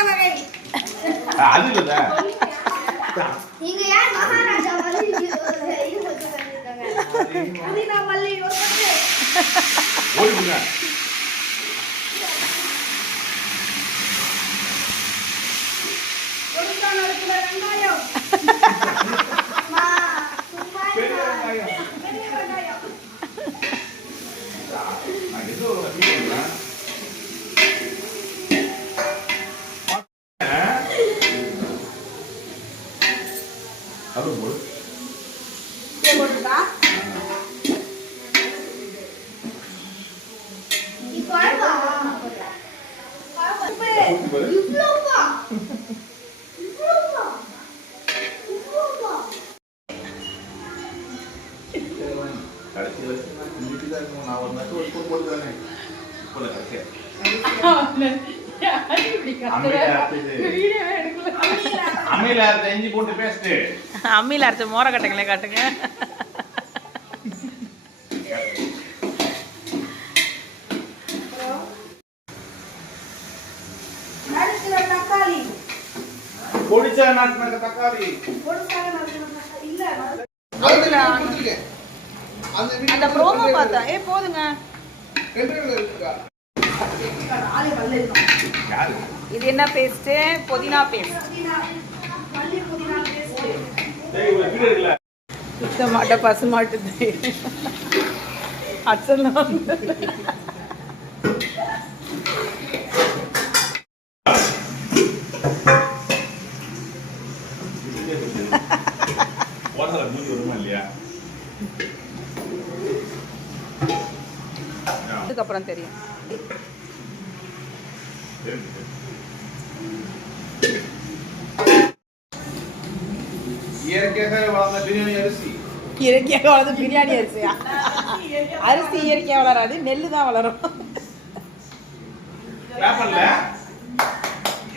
அது இல்ல நீங்க யார் மகாராஜா மல்லி இது சொல்லிருக்காங்க அது நான் மல்லி ஓடுங்க ஒருத்தன் நடக்குற வெங்காயம் மா சும்மா வெங்காயம் அது ஒரு வடிவம் அது போடு இது போடுடா நீ குழம்பா இவ்வளவுவா கடைசியில் இன்னைக்கு தான் நான் ஒரு நட்டு ஒரு போட்டுதானே இப்போ கடைசியா அம்மியில அரைச்ச இஞ்சி போட்டு பேஸ்ட் அம்மியில அரைச்ச மோர கட்டைங்களே காட்டுங்க தக்காளி பொடிச்சா நாட்டுன தக்காளி இல்ல அந்த ப்ரோமோ பார்த்தா போதுங்க இது என்ன பேஸ்ட் புதினா பேஸ்ட் சுத்த மாட்ட பசு மாட்டு அச்சலாம் அதுக்கப்புறம் தெரியும் இயற்கையாக வளர்ந்த பிரியாணி அரிசி இயற்கையாக வளர்ந்து பிரியாணி அரிசியா அரிசி இயற்கையாக வளராது நெல்லு தான் வளரும்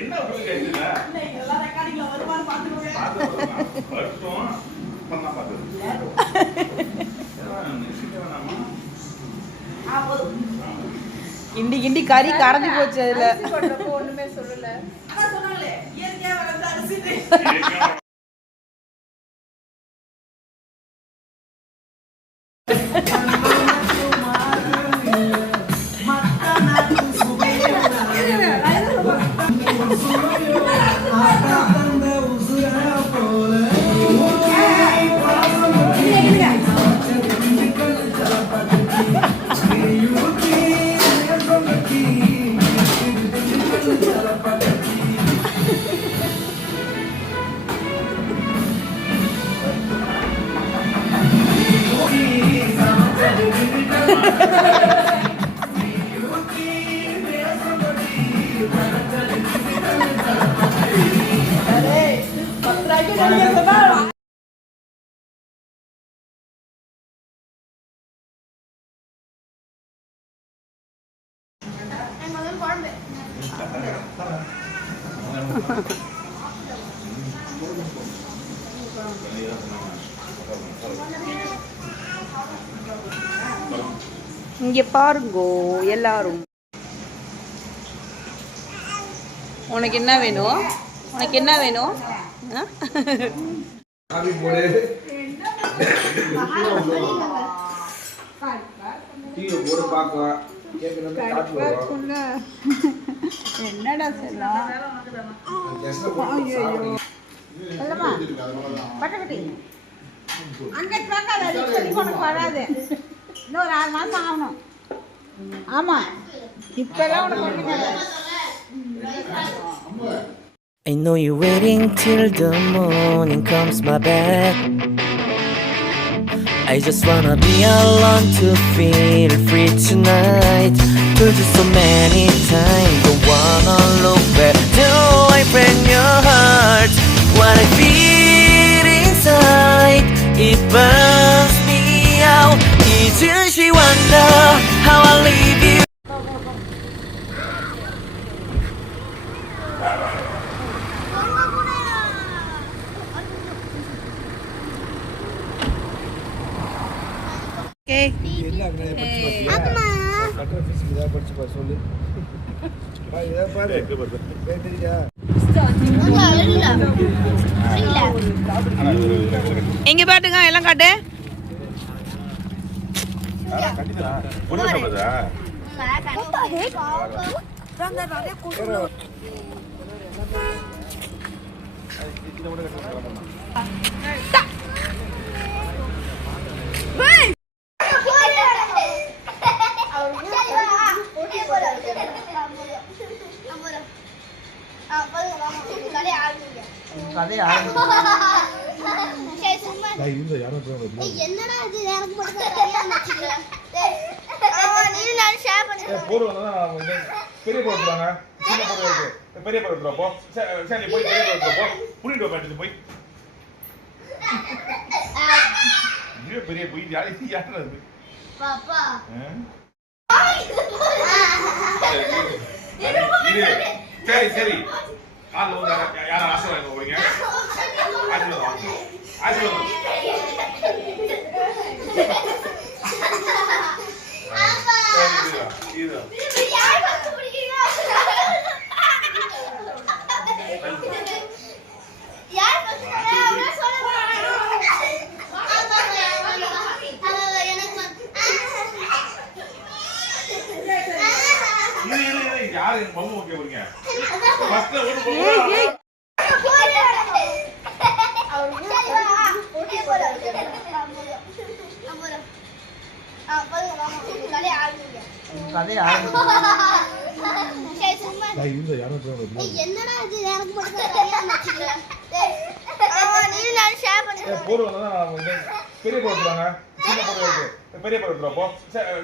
என்ன கிண்டி கிண்டி கறி கரைஞ்சு போச்சு அதுல ஒண்ணுமே சொல்லல அதான் சொன்னாங்களே இயற்கையா வளர்ந்த அரிசி இங்க பாருங்கோ எல்லாரும் உனக்கு என்ன வேணும் உனக்கு என்ன வேணும் என்னடா செல்லம் வராது இன்னொரு 6 மாசம் ஆகணும் ஆமா இப்பெல்லாம் உனக்கு I know you're waiting till the morning comes my bed. I just wanna be alone to feel free tonight. Told you so many times, don't wanna look back. Do I break your heart? What I feel inside, it burns me out. Each she wonder how I leave you. Okay. அம்மா படிச்சு சொல்லு எங்க பாட்டுங்க எல்லாம் காட்டு. என்னடா இது எனக்கு மட்டும் பெரிய போடுறாங்க பெரிய போடுறப்போ சரி போய் பெரிய போடுறப்போ புரியுது பாட்டு போய் பெரிய போய் யாரு பாப்பா சரி சரி காலைல வந்து யாரும் ஆசீர்வாதம் போறீங்க ஆசீர்வாதம் யாரு பொம்மை ஓகே போறீங்க என்னடா இது எனக்கு மட்டும் பெரிய போடுறாங்க பெரிய போடுறப்போ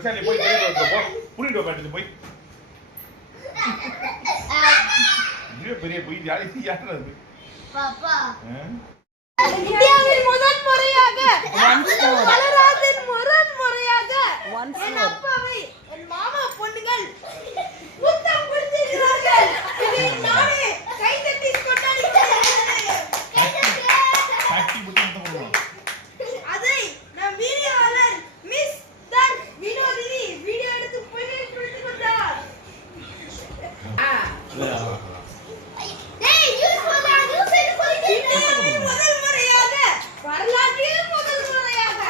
சரி போய் பெரிய போடுறப்போ புரியுது பாட்டு போய் பெரிய போய் யாரு பாப்பா இந்தியாவில் முதல் முறையாக வளராதின் முறையாக என் அப்பாவை என் மாமா பொண்ணுகள் முத்தம் கொடுத்திருக்கிறார்கள். இதை நானே கைதட்டி கொண்டாடுகிறேன். அதை நம் வீடியோவாளர் மிஸ் தன் வினோதினி வீடியோ எடுத்து போயிட்டு கொண்டார். முதல் முறையாக வரலாற்றில் முதல் முறையாக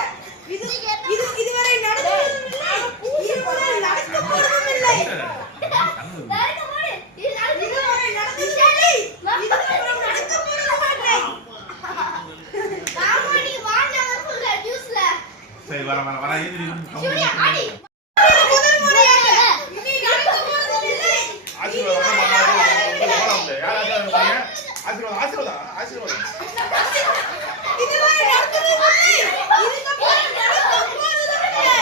இதுவரை நடந்ததும் இல்லை, இதுவரை நடக்க போவதும் இல்லை. இதுவரை நடந்ததும் இல்லை, இதுவரை நடக்க போவதும் இல்லை. சரி வர வர வர முதல் முறையாக இனி நடக்க போவதும் இல்லை. இதுவரை நடந்ததும் இல்லை, இதுக்கப்புறம் நடக்க போவதும் இல்லை.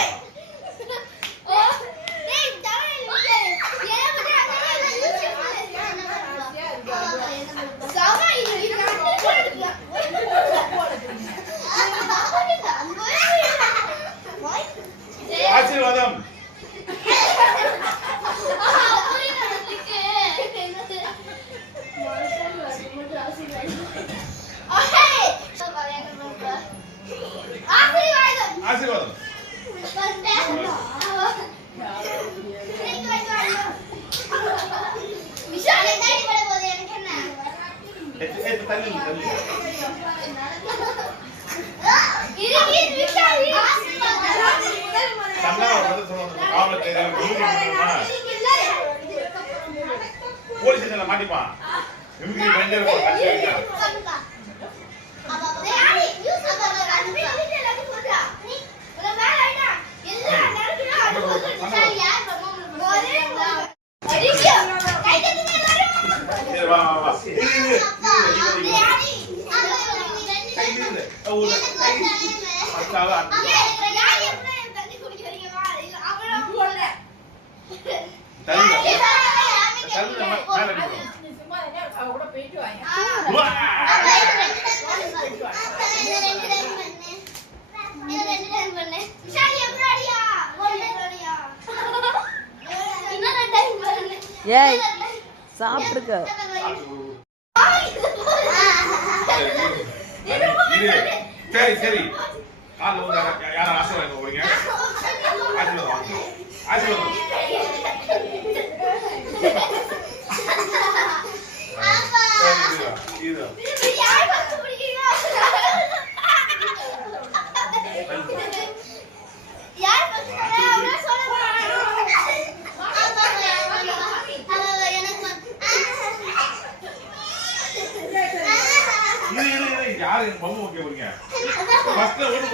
ஆசீர்வாதம் ஆசீர்வாதம் தள்ளி தள்ளி போலீஸ் ஸ்டேஷன்ல மாட்டிப்பான் ஏய் சாப்பிட்டுக்க. சரி சரி காலைல வந்து யாரும் ஆசீர்வாதம் போறீங்க ஆசீர்வாதம் ஆசீர்வாதம் யாரு எனக்கு பொம்மை வைக்க போறீங்க? ஃபர்ஸ்ட் ஒரு